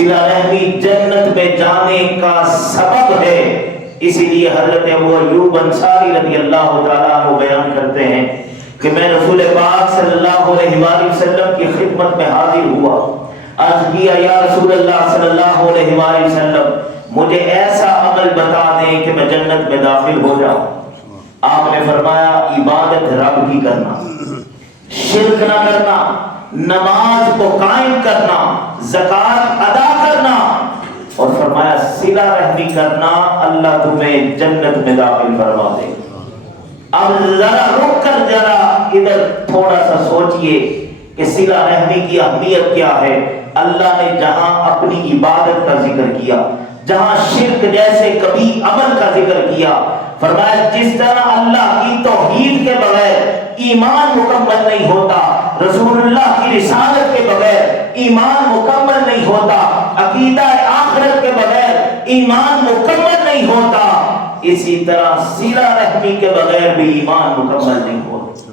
صلہ رحمی جنت میں جانے کا سبب ہے۔ اسی لیے حضرت ابو ایوب انصاری رضی اللہ تعالیٰ عنہ بیان کرتے ہیں کہ میں رسول پاک صلی اللہ علیہ وآلہ وسلم کی خدمت میں حاضر ہوا، عرض کیا یا رسول اللہ صلی اللہ علیہ وآلہ وسلم مجھے ایسا عمل بتا دیں کہ میں جنت میں داخل ہو جاؤں۔ آپ نے فرمایا عبادت رب کی کرنا، شرک نہ کرنا، نماز کو قائم کرنا، زکوٰۃ ادا کرنا، اور فرمایا صلہ رحمی کرنا، اللہ تمہیں جنت میں داخل فرما دے۔ اب ذرا رک کر ذرا ادھر تھوڑا سا سوچئے کہ صلہ رحمی کی اہمیت کیا ہے۔ اللہ نے جہاں اپنی عبادت کا ذکر کیا، جہاں شرک جیسے کبھی عمل کا ذکر کیا، فرمایا جس طرح اللہ کی توحید کے بغیر ایمان مکمل نہیں ہوتا، رسول اللہ کی رسالت کے بغیر ایمان مکمل نہیں ہوتا، عقیدہ آخرت کے بغیر ایمان مکمل نہیں ہوتا، اسی طرح صلہ رحمی کے بغیر بھی ایمان مکمل نہیں ہوتا۔